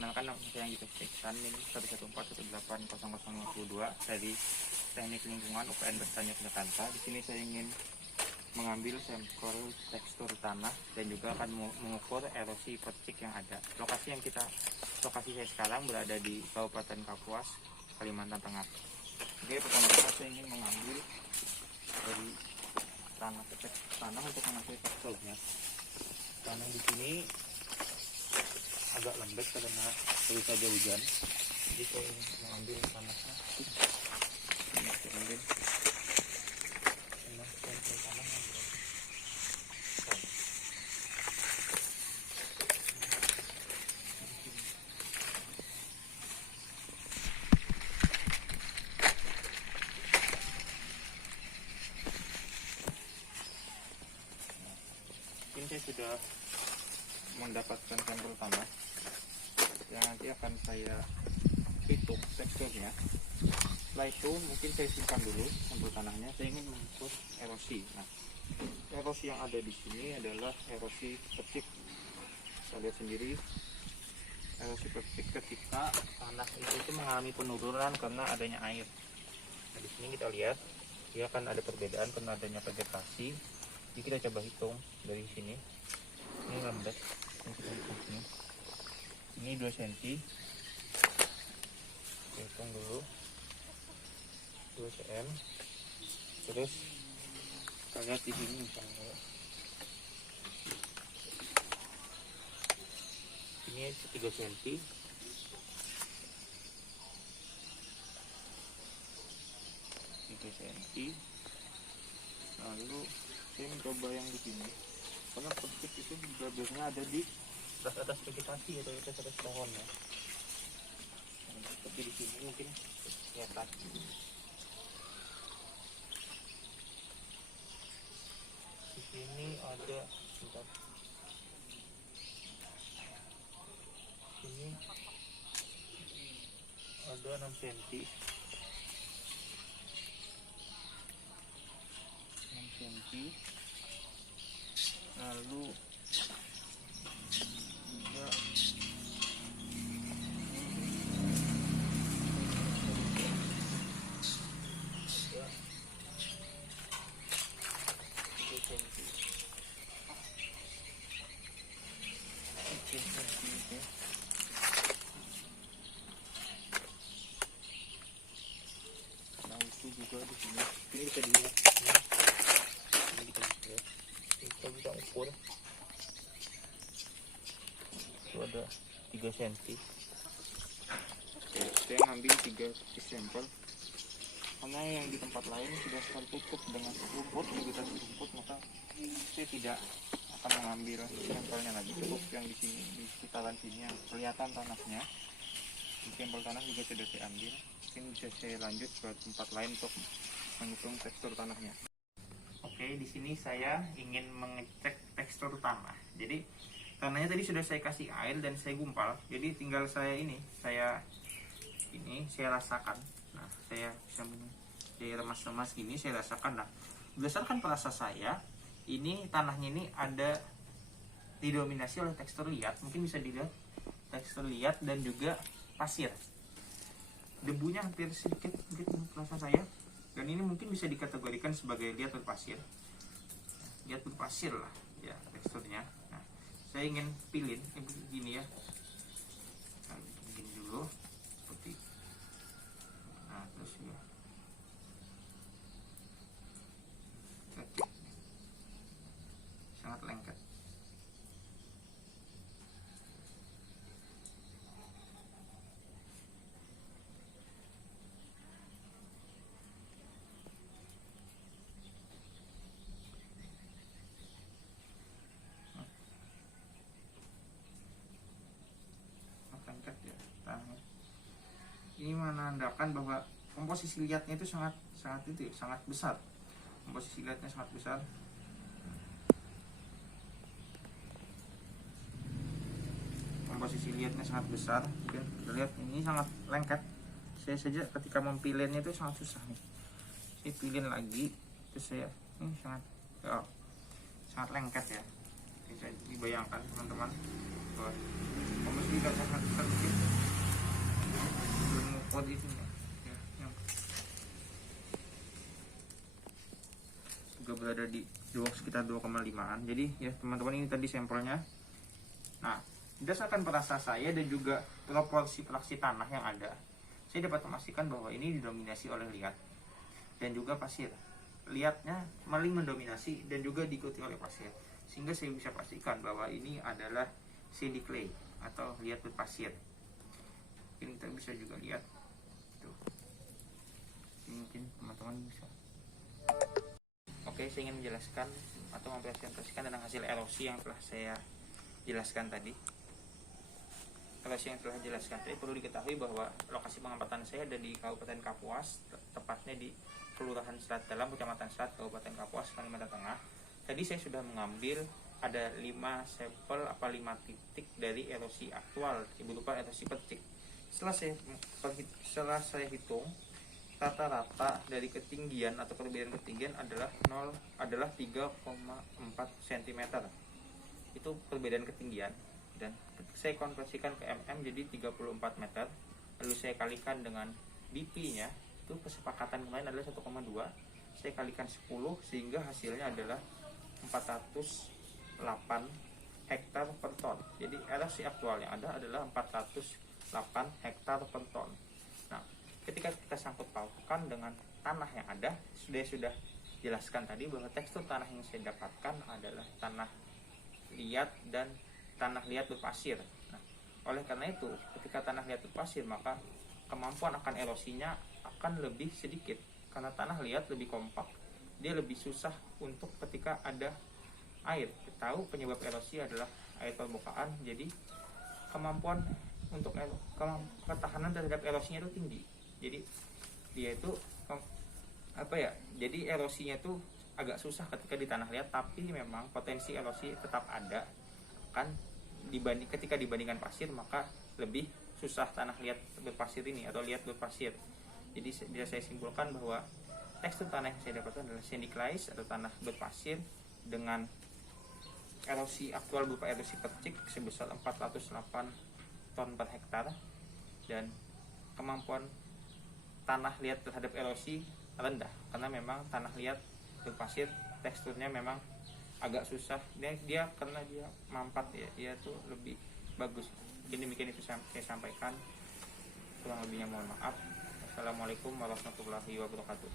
Perkenalkan, nama saya Anggito Iksan, ini 114180052 dari Teknik Lingkungan UPN Bertani Jakarta. Di sini saya ingin mengambil sampel tekstur tanah dan juga akan mengukur erosi percik yang ada. Lokasi saya sekarang berada di Kabupaten Kapuas, Kalimantan Tengah. Oke, pertama-tama saya ingin mengambil dari tanah untuk mengambil teksturnya. Tanah di sini agak lembek karena baru saja hujan, jadi saya ingin mengambil tanahnya. Ini saya ambil sampel tanah yang berada. Mungkin saya sudah mendapatkan sampel tanah yang nanti akan saya hitung teksturnya. Setelah itu mungkin saya simpan dulu sampel tanahnya. Saya ingin mengukur erosi. Nah, erosi yang ada di sini adalah erosi percik. Kita lihat sendiri erosi percik ketika tanah itu mengalami penurunan karena adanya air. Nah, di sini kita lihat dia akan ada perbedaan karena adanya vegetasi. Jadi kita coba hitung dari sini. Ini lembek. Ini 2 cm. Hitung dulu 2 cm. Terus kita lihat di sini misalnya ini 3 cm. Lalu saya mencoba yang di sini karena percik itu juga biasanya ada di atas vegetasi atau atas pohon ya. Seperti di sini mungkin kelihatan. Di sini ada bentar. Ini ada 6 cm. 6 cm. Lalu juga nah itu juga di sini. Ini bisa dilihat. Ini kita lihat. Kita bisa ukur. Itu ada 3 cm. Saya ngambil 3 sampel karena yang di tempat lain sudah tertutup dengan rumput, vegetasi rumput, maka saya tidak akan mengambil sampelnya lagi. Cukup yang di sini, di sekitaran sini yang kelihatan tanahnya. Sampel tanah juga sudah saya ambil. Mungkin bisa saya lanjut ke tempat lain untuk menghitung tekstur tanahnya. Oke, di sini saya ingin mengecek tekstur tanah. Jadi tanahnya tadi sudah saya kasih air dan saya gumpal. Jadi tinggal saya rasakan. Nah, saya remas-remas gini, saya rasakan. Nah, berdasarkan perasa saya, ini tanahnya ini ada didominasi oleh tekstur liat. Mungkin bisa dilihat tekstur liat dan juga pasir. Debunya hampir sedikit mungkin perasa saya. Dan ini mungkin bisa dikategorikan sebagai liat berpasir. Liat berpasir lah ya teksturnya. Nah, saya ingin pilih begini ya. Nah, begini dulu seperti. Nah, terus ya. Oke. Sangat lengket. Ya, ini menandakan bahwa komposisi liatnya itu sangat besar. Komposisi liatnya sangat besar. Oke, kita lihat ini sangat lengket. Saya saja ketika mempilinnya itu sangat susah nih. Saya pilin lagi, terus saya ini sangat lengket ya. Bisa dibayangkan teman-teman bahwa komposisi liatnya sangat besar. copot itu ya, yang juga berada di sekitar 2,5an. Jadi ya teman-teman, ini tadi sampelnya. Nah, berdasarkan perasa saya dan juga proporsi fraksi tanah yang ada, saya dapat memastikan bahwa ini didominasi oleh liat dan juga pasir. Liatnya maling mendominasi dan juga diikuti oleh pasir, sehingga saya bisa pastikan bahwa ini adalah sandy clay atau liat berpasir. Ini kita bisa juga lihat tuh. Ini mungkin teman-teman bisa. Oke, saya ingin menjelaskan atau mempresentasikan tentang hasil erosi yang telah saya jelaskan tadi. Erosi yang telah dijelaskan tadi, perlu diketahui bahwa lokasi pengamatan saya ada di Kabupaten Kapuas, tepatnya di Kelurahan Selat Dalam, Kecamatan Selat, Kabupaten Kapuas, Kalimantan Tengah. Tadi saya sudah mengambil ada 5 sampel 5 titik dari erosi aktual berupa erosi percik. Setelah saya hitung, rata-rata dari ketinggian atau perbedaan ketinggian adalah 3,4 cm. Itu perbedaan ketinggian, dan saya konversikan ke mm jadi 34 meter. Lalu saya kalikan dengan BP nya, itu kesepakatan kemarin adalah 1,2, saya kalikan 10 sehingga hasilnya adalah 408 hektar per ton. Jadi erosi aktual yang ada adalah 408 hektar per ton. Nah, ketika kita sangkut pautkan dengan tanah yang ada, sudah jelaskan tadi bahwa tekstur tanah yang saya dapatkan adalah tanah liat dan tanah liat berpasir. Nah, oleh karena itu, ketika tanah liat berpasir, maka kemampuan akan erosinya akan lebih sedikit, karena tanah liat lebih kompak, dia lebih susah untuk ketika ada air. Kita tahu penyebab erosi adalah air permukaan, jadi kemampuan untuk ketahanan terhadap erosinya itu tinggi. Jadi dia itu jadi erosinya itu agak susah ketika di tanah liat, tapi memang potensi erosi tetap ada. Ketika dibandingkan pasir, maka lebih susah tanah liat berpasir ini atau liat berpasir. Jadi bisa saya simpulkan bahwa tekstur tanah yang saya dapatkan adalah sandy clay atau tanah berpasir dengan erosi aktual berupa erosi percik sebesar 408 ton per hektar, dan kemampuan tanah liat terhadap erosi rendah, karena memang tanah liat berpasir teksturnya memang agak susah, dia karena dia mampat ya, dia tuh lebih bagus. Jadi demikian itu saya sampaikan, kurang lebihnya mohon maaf. Assalamualaikum warahmatullahi wabarakatuh.